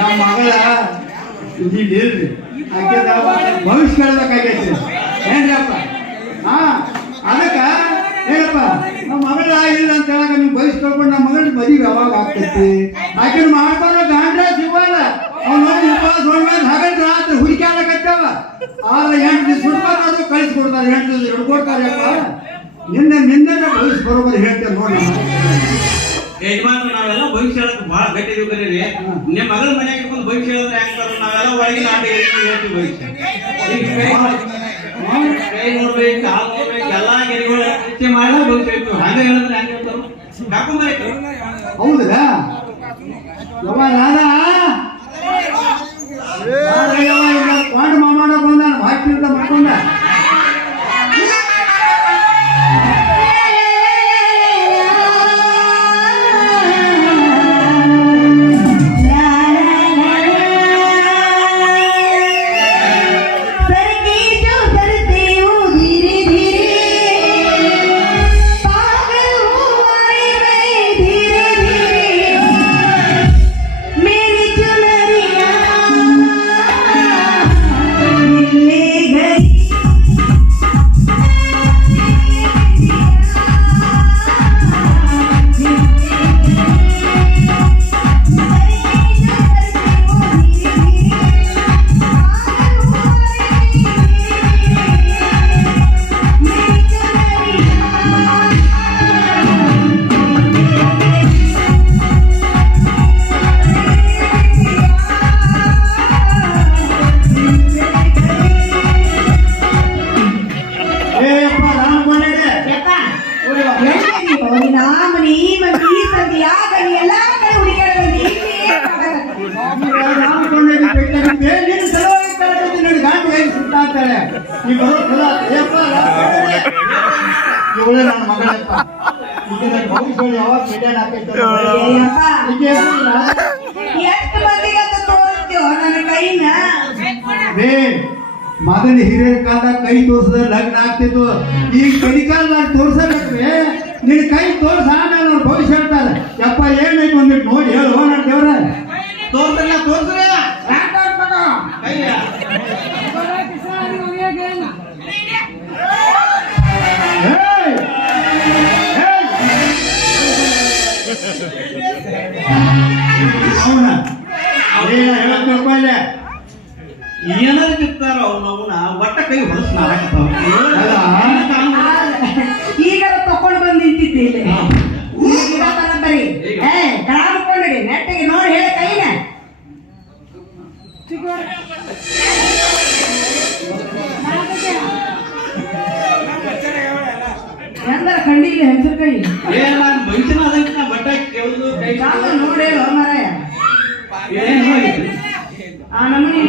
ನಮ್ಮ ಮಗಳ ಇಲ್ರಿ ಆಕೆ ಭವಿಷ್ಯ ಕೇಳಬೇಕಾಗೈತಿ ಏನ್ರಪ್ಪ. ಹಾ ಅದಕ್ಕೆ ಏನಪ್ಪ ನಮ್ಮ ಮಗಳ ಇಲ್ಲ ಅಂತ ಹೇಳಕ ನೀವು ಭವಿಷ್ಯ ಕಳ್ಕೊಂಡು ನಮ್ಮ ಮಗಳ ಮದುವೆ ಯಾವಾಗ ಆಗ್ತೈತಿ ಆಕೆ ಮಾಡ್ಕೊಂಡು ಗಾಂಡ್ರೆ ಸಿಗಲ್ಲ ಅವ್ನು ಉಪವಾಸ ಹೊಡ್ಮೇಲೆ ಹಾಗಂದ್ರೆ ರಾತ್ರಿ ಹುಡುಕಿ ಆಡಕತ್ತಾವ 6-8 ದಿವಸ ಹುಡ್ಕೋದು ಕಳಿಸ್ಕೊಡ್ತಾರೆ 8 ದಿವಸ ಹಿಡ್ಕೊಡ್ತಾರಪ್ಪ. ನಿನ್ನೆ ಭವಿಷ್ಯ ಬರೋಬರಿ ಹೇಳ್ತೇವೆ ನೋಡಿ. ಯಜಮಾನ ನಾವೆಲ್ಲ ಭವಿಷ್ಯ ಹೇಳಕ್ ಬಹಳ ಗಟ್ಟಿ ಇದೀವಿ ಕರೀರಿ. ನಿಮ್ಮ ಮಗಳ ಮನೆಯಾಗ ಇಟ್ಕೊಂಡು ಭವಿಷ್ಯ ಹೇಳಿದ್ರೆ ಹೆಂಗ್ ನಾವೆಲ್ಲ ಒಳಗಿನ ಆಟ ಹೇಳ್ತೀವಿ ಭವಿಷ್ಯ. ಕೈ ನೋಡ್ಬೇಕು ಕಾಲು ನೋಡ್ಬೇಕು ಎಲ್ಲಾ ಗೆರೆಗಳು ಹೆಚ್ಚೆ ಮಾಡ ಭವಿಷ್ಯ ಹೇಳ್ತೀವಿ. ಹಾಗೆ ಹೇಳಿದ್ರೆ ಹೆಂಗ್ ಹೇಳ್ತಾರ ಕಾಕೊಂಬಾಯ್ತು. ಹೌದಾ ಪಾಂಡು ಮಾಮಾನ ಬಂದ ಹಾಕ್ತಿರ್ತ ಮಾಡ್ಕೊಂಡ ನನ್ನ ಮಗಳಪ್ಪ ಭವಿಷ್ಯ ಯಾವಾಗ ಮೊದಲ ಹಿರಿಯರ ಕಾಲದಾಗ ಕೈ ತೋರ್ಸಿದ್ರೆ ಲಗ್ನ ಆಗ್ತಿತ್ತು. ಈಗ ಕಲಿಕಾಲದಾಗ ತೋರ್ಸಬೇಕ್ರೆ ನಿನ್ನ ಕೈ ತೋರ್ಸ ಆಮೇಲೆ ಅವ್ರು ಭವಿಷ್ಯ ಹೇಳ್ತಾರೆ. ಯಪ್ಪ ಏನೈತಿ ಒಂದಿಟ್ಟು ನೋಡಿ ಹೇಳು ನನ್ನ ದೇವ್ರ ತೋರ್ಸಲ್ಲ ತೋರ್ಸ್ರಿ ಏನಾರು ಸಿಗ್ತಾರ ಅವನ ಒಟ್ಟ ಕೈ ಹೊಲಸ್ ಈಗ ತಕೊಂಡು ಬಂದು ನಿಂತಿದ್ದೆ ಬರೀ ಕಾಡ್ಕೊಂಡಿ ನೆಟ್ಟಿಗೆ ನೋಡಿ ಹೇಳ ಕೈನ ಎಂದರ ಕಂಡಿಲ್ಲ ಹೆಸರು ಕೈ ಮನುಷ್ಯನ ಅದಕ್ಕೆ ಬಟ್ಟ ಕೇಳುದು ಕೈ ನೋಡಿ ಹೇಳು ಮರಾಯ ಆ ನಮ್ಮನೆ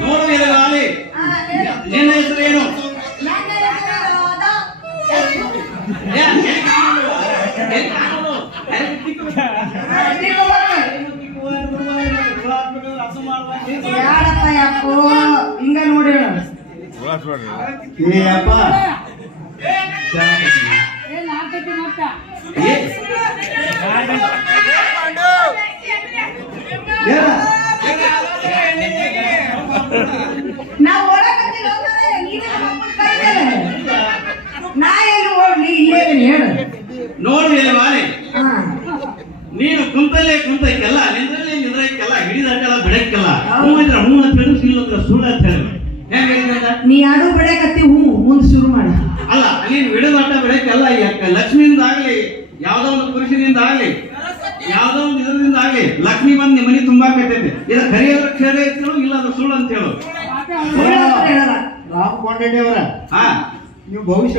ನೋಡು ಗಾಲಿ ನಿನ್ನ ಹೆಸರು ಏನು? ಯಾರಪ್ಪ ಯಾಕೋ ಹಿಂಗ ನೋಡಿ ಏಪ್ಪ ನಾವು ನಾ ಎಲ್ಲಿ ಓಡ್ಲಿ ಇಲ್ಲೇ ಹೇಳು ನೋಡಿ ಮಾರಿ ನೀನು ಕುಂತಲ್ಲೇ ಕುಂತಕ್ಕೆಲ್ಲ ನಿಂದ್ರಲ್ಲಿ ನಿಂದ್ರಕ್ಕೆಲ್ಲ ಹಿಡಿದಕ್ಕೆಲ್ಲ ಬಿಡಕ್ಕೆಲ್ಲ ಹೂ ಅಂದ್ರೆ ಹೂ ಅಂತ ಹೇಳಿ ಸುಳ್ಳು ಅಂದ್ರೆ ಸುಳ್ಳು ಅಂತ ಹೇಳಿ ನೀ ಆಡು ಬಿಡಕತ್ತಿ ಹೂ ಮುಂದೆ ಶುರು ಮಾಡ ಅಲ್ಲ ನೀನು ಬಿಡದಾಟ ಬಿಡಕ್ಕೆಲ್ಲ ಲಕ್ಷ್ಮಿಯಿಂದ ಆಗ್ಲಿ ಯಾವ್ದೋ ಒಂದು ಪುರುಷನಿಂದ ಆಗ್ಲಿ ಯಾವ್ದೋ ಒಂದು ಇದರಿಂದ ಆಗ್ಲಿ ಲಕ್ಷ್ಮಿ ಬಂದ್ ನಿಮ್ಮ ಮನೆ ತುಂಬಾ ಕಟ್ಟೈತೆ ಇದ ಕರಿಯೋದ್ರ ಕ್ಷೇರ ಇತ್ತು ಇಲ್ಲ ಅದು ಸುಳ್ಳು ಅಂತ ಹೇಳು. ರಾಮ್ ಕೊಂಡಡ್ಡಿ ಅವರ ನೀವು ಭವಿಷ್ಯ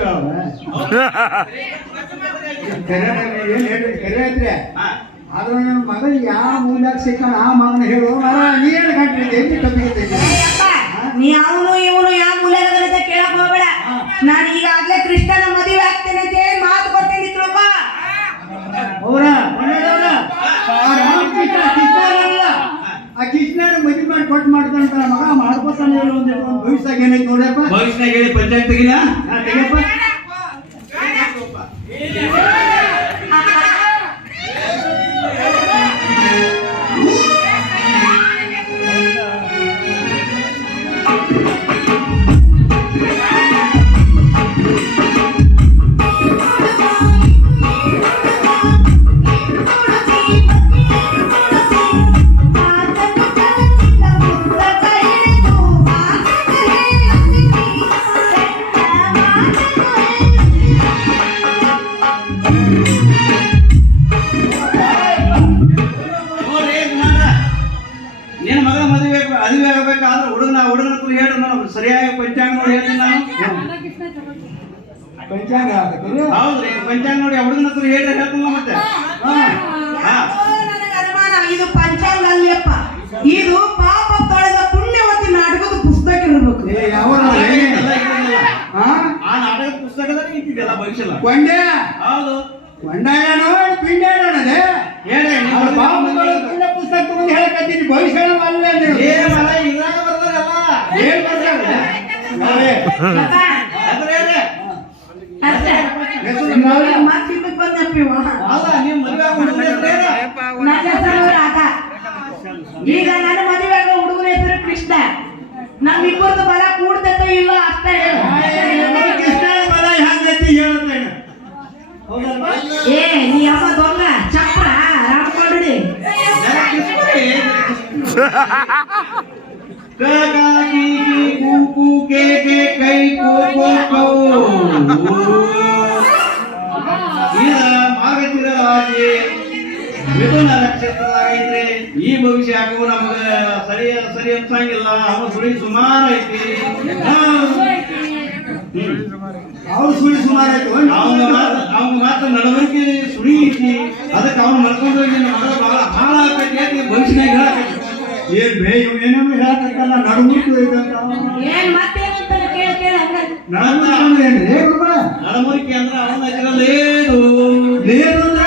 ಕರೆ ಐತ್ರಿ ಆದ್ರೆ ನನ್ನ ಮಗಳಿಗೆ ಯಾವ ಮೂಲ್ಯಾಗ ಸಿಕ್ಕಾನ ಆ ಮಗನ ಹೇಳು ನೀ ಏನು ಗಂಟೆ ನೀ ಅವನು ಇವನು ಯಾವ ಮೂಲ್ಯಾಗ ಕೇಳಕ್ ಹೋಗ್ಬೇಡ. ನಾನು ಈಗಾಗ್ಲೇ ಕೃಷ್ಣನ ಮದುವೆ ಆಗ್ತೇನೆ ಅಂತ ಹೇಳಿ ಮಾತು ಕೊಟ್ಟೇನಿ ತಿಳ್ಕೊ. ಆ ಕೃಷ್ಣನ ಮದುವೆ ಮಾಡಿ ಕೊಟ್ಟು ಮಾಡ್ತಾನಂತ ಮಗ ಮಾಡ್ಕೊತಾನೆ ಹೇಳು ಒಂದು ಭವಿಷ್ಯದಾಗ ಏನೈತೆ ನೋಡ್ರಪ್ಪ. ಭವಿಷ್ಯದಾಗ ಹೇಳಿ ಪಂಚಾಯತ್ ತೆಗಿಲ ತೆಗಿಯಪ್ಪ ಹೇಳ್ತೀನಿ ನಾನು. ಪಂಚಾಂಗ ಹಾಕತ್ತಲ್ಲ? ಹೌದ್ರಿ, ಪಂಚಾಂಗ ನೋಡಿ ಹುಡುಗನ ಹತ್ರ ಹೇಳ್ರಿ, ಹೇಳ್ತೀನಿ ಮತ್ತೆ. ಹಾ. ನನಗೆ ಅನುಮಾನ, ಇದು ಪಂಚಾಂಗ ಅಲ್ಲಪ್ಪ, ಇದು ಪಾಪ ತೊಳೆದ ಪುಣ್ಯವತಿ ನಾಟಕದ ಪುಸ್ತಕ ಇರ್ಬೇಕು. ಏ, ಯಾವನ ಎಲ್ಲ ಇರೋದಿಲ್ಲ. ಹಾ? ಆ ನಾಟಕದ ಪುಸ್ತಕದಲ್ಲಿ ಇಟ್ಟಿದೆಲ್ಲ ಭವಿಷ್ಯ. ಕೊಂಡೆ ಹೌದು, ಕೊಂಡಾಯನೋ ಪಿಂಡಾಯನೋಣದೆ ಹೇಳಿ ಅವ್ರ ಬಾಬುಗಳು ಪುಣ್ಯ ಪುಸ್ತಕ ತಗೊಂಡು ಹೇಳಕತ್ತೀನಿ, ಭವಿಷ್ಯ ಅಲ್ಲ ಅಂದ್ರೆ ಏನಲ್ಲ ಇದ್ರಾಗ ಬರ್ತಾರಲ್ಲ. ಏನ್ ಬರ್ತಾರೆ? ನಾವೇ ಯಪ್ಪ, ಅದ್ರ ಹೇಳಿ. ಅಷ್ಟೇ. ಹೆಸರು ನಾವೇ ಮಾತ್ ಇದಕ್ ಬಂದಪ್ಪ ಇವ. ಅಲ್ಲ, ನೀವು ಮದುವೆ ಆಗೋ ಹುಡುಗನ ಹೆಸರು ಏನು? ನನ್ನ ಹೆಸರು ರಾಧ. ಈಗ ನನ್ನ ಮದುವೆ ಆಗೋ ಹುಡುಗನ ಹೆಸರು ಕೃಷ್ಣ. ನಮ್ಮಿಬ್ಬರದು ಬಲ ಕೂಡ್ತೈತೋ ಇಲ್ಲ ಅಷ್ಟೇ ಹೇಳು. ಕೃಷ್ಣನ ಬಲ ಹ್ಯಾಂಗೈತಿ ಹೇಳುತ್ತೇನೆ. ಹೌದಲ್ವಾ? ಏ ನೀ ಅಮ್ಮ ದೊಂಗ ಚಪ್ಪರ ರಾಮಕೊಂಡಿ. ಜರ ಕಿಸ್ಕೊಡಿ. ಕ ಕ ಕಿ ಕಿ ಕು ಕು ಕೆ ಕೆ ಕೈ ಕು ಕು ಕೌ. ಈಗ ಮಾರ್ಗಶಿರ ರಾಶಿ ಮಿಥುನ ನಕ್ಷತ್ರದಾಗೈತ್ರಿ. ಈ ಭವಿಷ್ಯ ಯಾಕೋ ನಮ್ಗ ಸರಿ ಸರಿ ಅನ್ಸಂಗಿಲ್ಲ. ಅವನು ಸುಳಿ ಸುಮಾರು ಐತಿ. ಅವ್ರು ಸುಳ್ಳು ಸುಮಾರು ಆಯ್ತು. ಅವ್ನ ಮಾತ್ರ ನಡವಳಿಕೆ ಸುಳಿ ಐತಿ. ಅದಕ್ಕೆ ಅವ್ನು ಮಾಡ್ಕೊಂಡು ಹೋಗಿ ಮಗಳ ಬಹಳ ಹಾಳ ಆಕೈತಿ ಅಂತ ಭವಿಷ್ಯನಾಗ ಹೇಳಕೈತಿ. ಏನ್ ಬೇ ಇವ್ ಏನೇನು ಹೇಳಕತ್ತಲ್ಲ, ನಡುಮುಟ್ಟು ಐತಂತ. ಏನ್ ಮತ್ತೇನಂತ ಕೇಳ ಕೇಳ ಹಂಗ. ನಡುಮುಟ್ಟು ಏನ್ರಿ ಬಾಬಾ? ನಡವಳಿಕೆ ಅಂದ್ರೆ ಅವನ ಹೆಸರಲ್ಲೇನು ಲೇನು ಅಂದ್ರ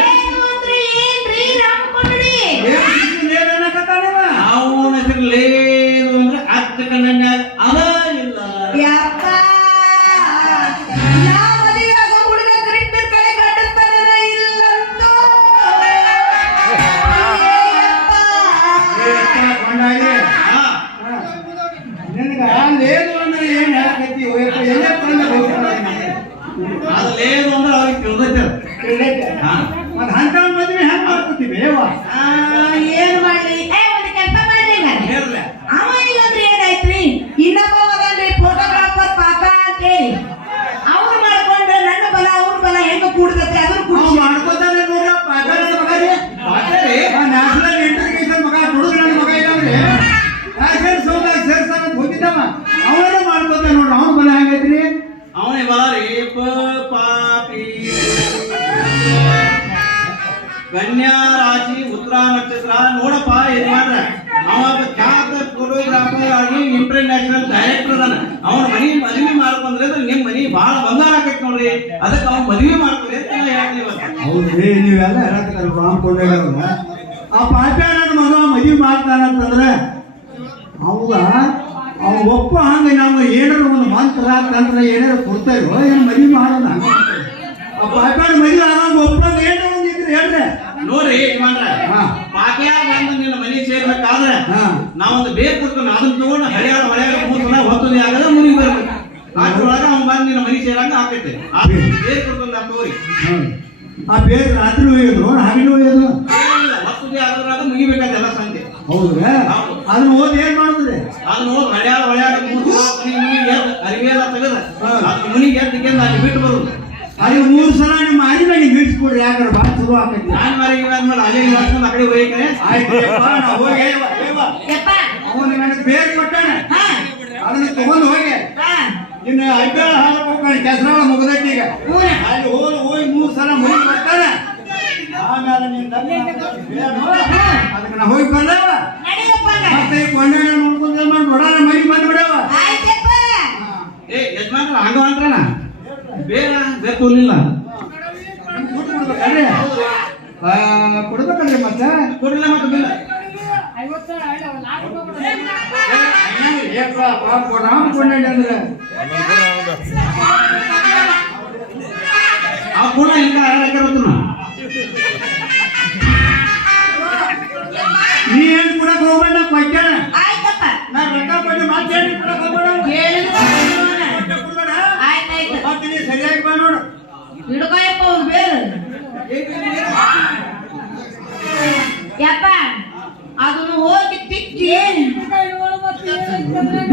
ಏನು ಅಂದ್ರೆ ಏನ್ರಿ ರಾಮಕೊಂಡಿ? ಏನಕತ್ತಾನೇವ? ಅವನ ಹೆಸರಲ್ಲೇನು ಅಂದ್ರೆ ಅತ್ತ ಕಣ್ಣನ್ಯಾಗ ಅದ ಇಲ್ಲ. ಯಪ್ಪ, ನಾ ಮದುವೆ ಆಗೋ ಹುಡುಗ ಕೃಷ್ಣನ ಕಡೆ ಗಂಡಸ್ತಾನ ಇಲ್ಲಂತೂ. ಕೊಂಡಾಗೆ ಹಾ, ನಿನಗ ಲೇನು ಅಂದ್ರೆ ಏನ್ ಹೇಳಕತ್ತಿ? ಎಲ್ಲೇ ತಂದು ಹೋಗ್ತಾನೆ ಅದೇನು ಅಂದ್ರೆ ಅವ್ರಿಗೆ ತಿಳಿದೈತೆ. ಹಾ, ಮತ್ ಅಂತ ಮದ್ವೆ ಹೆಂಗ್ ಮಾಡ್ಕೊತೀವಿ? ಏನ್ ಮಾಡ್ಲಿ? ಒಂದು ಕೆಲಸ ಮಾಡ್ಲಿ ನಾನು. ಹೇಳ್ರಿ. ಅವ ಇಲ್ಲಂದ್ರೆ ಏನಾಯ್ತ್ರಿ? ಇನ್ನೊಬ್ಬ ಅದನ್ರಿ ಫೋಟೋಗ್ರಾಫರ್ ಪಾಪ ಅಂತೇಳಿ ಅವ್ರು ಮಾಡ್ಕೊಂಡ್ರೆ ನನ್ನ ಬಲ ಅವ್ರ ಬಲ ಹೆಂಗ ಕೂಡ್ತೈತಿ ಅದ್ರ ಅವ್ನು ಖುಷಿ. ಮಾಡ್ಕೊತಾನೆ ನೋಡ್ರಪ್ಪ. ಅದರ ಮಗ ರೀ. ಮಾತಾಡಿ. ನ್ಯಾಷನಲ್ ಇಂಟರ್ಗ್ರೇಷನ್ ಮಗ, ಹುಡುಗ ನನ್ನ ಮಗ ಇದ್ದಾವ್ರಿ. ನ್ಯಾಷನಲ್ ಸೌದಾಗ ಸೇರ್ಸಾನ ಹೋಗಿದ್ದವ. ಅವನೇ ಮಾಡ್ಕೊತಾನೆ ನೋಡ್ರಿ. ಅವ್ನ ಬಲ ಹೆಂಗೈತ್ರಿ? ಅವನೇ ಬಲ ರೀ. ಪಾಪಿ ಕನ್ಯಾ ರಾಶಿ ಉತ್ತರ ನಕ್ಷತ್ರ ನೋಡಪ್ಪ. ಏನ್ ಮಾಡ್ರ ಅವಾಗ ಖ್ಯಾತ ಫೋಟೋಗ್ರಾಫರ್ ಆಗಿ ಇಂಟರ್ನ್ಯಾಷನಲ್ ಡೈರೆಕ್ಟರ್ ಅದಾನ. ಅವನ ಮದುವೆ ಮಾಡ್ಕೊಂಡ್ರೆ ನಿಮ್ ಮನಿ ಬಹಳ ಬಂಗಾರ ಆಕೈತಿ ನೋಡ್ರಿ. ಅದಕ್ಕೆ ಅವ್ನ ಮದುವೆ ಮಾಡ್ಕೊರಿ ಅಂತ ಹೇಳ್ತೀವಿ. ಹೌದ್ರಿ, ನೀವೆಲ್ಲ ಹೇಳಕ್ಕಾಗಲ್ಲ. ರಾಮ್ ಕೊಂಡಾಗ ಆ ಪಾಪ ನನ್ನ ಮಗ ಮದುವೆ ಮಾಡ್ತಾನಂತಂದ್ರೆ ಅವಾಗ ಅವ್ನ ಒಪ್ಪ ಹಂಗ ನಾವು ಏನಾರ ಒಂದು ಮಂತ್ರ ತಂತ್ರ ಏನಾರ ಕೊಡ್ತೇವೋ ಏನು ಮದುವೆ ಮಾಡೋಣ. ಆ ಪಾಪನ ಮದುವೆ ಆಗ ಒಪ್ಪಂಗ ಏನೋ ಒಂದು ಇದ್ರೆ ಹೇಳ್ರೆ. ನೋಡ್ರಿ ಮಾಡ್ರ ಹಾ. ಪಾಕ್ಯ ಬಂದು ನಿನ್ನ ಮನೆ ಸೇರ್ಬೇಕಾದ್ರೆ ಹಾ. ನಾವೊಂದು ಬೇರ್ ಕೊಡ್ತಾನೆ, ಅದನ್ನ ತಗೊಂಡು ಹಳೆಯಾಳ ಹೊಳೆಯಾಳ ಮೂಸಲ ಹೊತ್ತದ ಆಗದ ಮುನಿಗೆ ಬರ್ಬೇಕು. ಅದ್ರೊಳಗ ಅವ್ನು ಬಂದು ನಿನ್ನ ಮನೆ ಸೇರಂಗ ಆಕೈತೆ. ಬೇರ್ ಕೊಡ್ತಾನೆ ತಗೋರಿ. ಆ ಬೇರೆ ರಾತ್ರಿ ಒಯ್ಯೋದು ಹಗಲು ಒಯ್ಯೋದು ಹೊತ್ತದ ಆಗೋದ್ರಾಗ ಮುಗಿಬೇಕಾದ ಎಲ್ಲ ಸಂತೆ. ಹೌದ್ರಾ? ಅದನ್ನ ಓದಿ ಏನ್ ಮಾಡುದ್ರಿ? ಅದನ್ನ ಹೋದ್ ಹಳೆಯಾಳ ಹೊಳೆಯಾಳ ಮೂಸಲ ಮುನಿಗೆ ಅರಿವೆ ಎಲ್ಲ ತೆಗದ ಅದ್ ಮುನಿಗೆ ಎದ್ದಿಗೆಂದು ಅಲ್ಲಿ ಬಿಟ್ಟು ಬರುದು. ಅಲ್ಲಿ 3 ಸಲ ನಿಮ್ಮ ಅರಿವಾಗಿ ಬಿಡಿಸ್ಕೊಡ್ರಿ. ಯಾಕಂದ್ರೆ ಭಾಳ ಚಲೋ ಆಕೈತಿ. ನಾನು ಮನೆಗೆ ಬಂದ್ಮೇಲೆ ಅಲ್ಲೇ ಮಾಡ್ಕೊಂಡು ಆ ಕಡೆ ಹೋಗ್ರೆ ಆಯ್ತು ಹೋಗಿ ಯಪ್ಪ, ಅವನು ನನಗೆ ಬೇರೆ ಕೊಟ್ಟಾನ. ಹಾ, ಅದನ್ನ ತಗೊಂಡು ಹೋಗಿ ಹಾ, ಇನ್ನು ಐದಾಳ ಹಾಲು ಹೋಗ್ತಾನೆ. ಕೆಸರಾಳ ಮುಗ್ದೈತಿ ಈಗ. ಹೂನ. ಅಲ್ಲಿ ಹೋಗಿ 3 ಸಲ ಮುಗಿ ಬರ್ತಾನೆ. ಆಮೇಲೆ ನೀನ್ ಅದಕ್ಕೆ ನಾ ಹೋಗಿ ಬರ್ಲವ. ನಡಿಯಪ್ಪ ಹಂಗ. ಮತ್ತೆ ಈ ಕೊಂಡಾಗ ನೋಡ್ಕೊಂಡು ಏನ್ ಮಾಡಿ ನೋಡೋಣ ಮನೆಗೆ ಬಂದು ಬಿಡವ. ಆಯ್ತಪ್ಪ. ಏ ಯಜಮಾನ್ರ ಹಂಗ ಅಂದ್ರಣ ಬೇಡ ಬೇಕಿಲ್ಲ ಕೊಡ್ಬೇಕಲ್ರಿ ಮತ್ತೆ ಕೊಡ್ಲಿಲ್ಲ ಮತ್ತೆ ಬಿಲ್ಲ ರಾಮ್ ಕೊಂಡಾಗ ಅಂದ್ರೆ ಆ ಕೂಡ ಹಿಂಗ ಹಾಕಿರೋದು ನೀ ಏನ್ ಕೊಡಕ್ ಹೋಗ್ಬೇಡ ಕೊಟ್ಟಾನ. ಆಯ್ತಪ್ಪ. ನಾ ರೊಕ್ಕ ಕೊಟ್ಟು ಮತ್ತೆ ಏನ್ ಕೊಡಕ್ ಹೋಗ್ಬೇಡ. ಆಯ್ತಾಯ್ತು. ಮತ್ತೆ ನೀ ಸರಿಯಾಗಿ ಬಾ ನೋಡು. ಹಿಡ್ಕೊಯಪ್ಪ ಅವ್ರು ಬೇರೆ. ಯಪ್ಪ, ಅದನ್ನು ಹೋಗಿ ತಿಕ್ಕಿ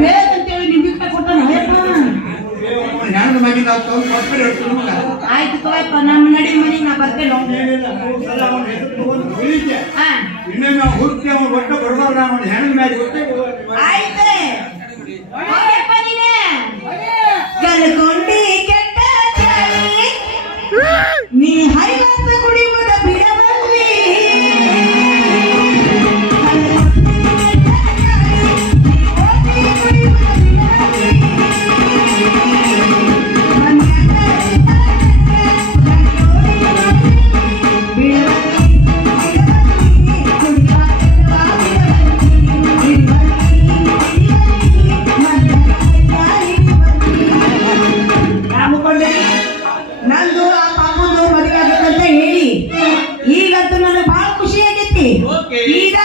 ಬೇಕಂತೇಳಿ ನಿಂಬಿಕಾಯಿ ಕೊಟ್ಟಾನ. ಹೆಣ್ಣು ಮಗಿನ ಕೊಟ್ಬಿಡಿ. ಆಯ್ತು ತಗೋಯಪ್ಪ, ನಮ್ಮ ನಡಿ ಮನೆಗೆ ನಾ ಬರ್ತೇನೆ. ಹಾ, ಇನ್ನೊಮ್ಮೆ ನಾವು ಹುಡುಕಿ ಅವ್ನು ಒಟ್ಟು ಬಡಬಾರ್ದ ಅವನು ಹೆಣ್ಣು ಮ್ಯಾಗ ಆಯ್ತು. ಹೋಗ್ಯಪ್ಪ ನೀನೇ. ಹಂಗನ್ಕೊಂಡಿ ಕೆಟ್ಟ ಚಾಳಿ ನೀ ಹೈವಂತ ಕುಡಿಯುವುದ ಬಿಡಬಲ್ಲಿ ನಂದು ಆ ಪಾಪಂದು ಮದುವೆ ಆಗತ್ತಂತ ಹೇಳಿ ಈಗಂತೂ ನನಗೆ ಬಹಳ ಖುಷಿ ಆಗೈತಿ Okay. ಈಗ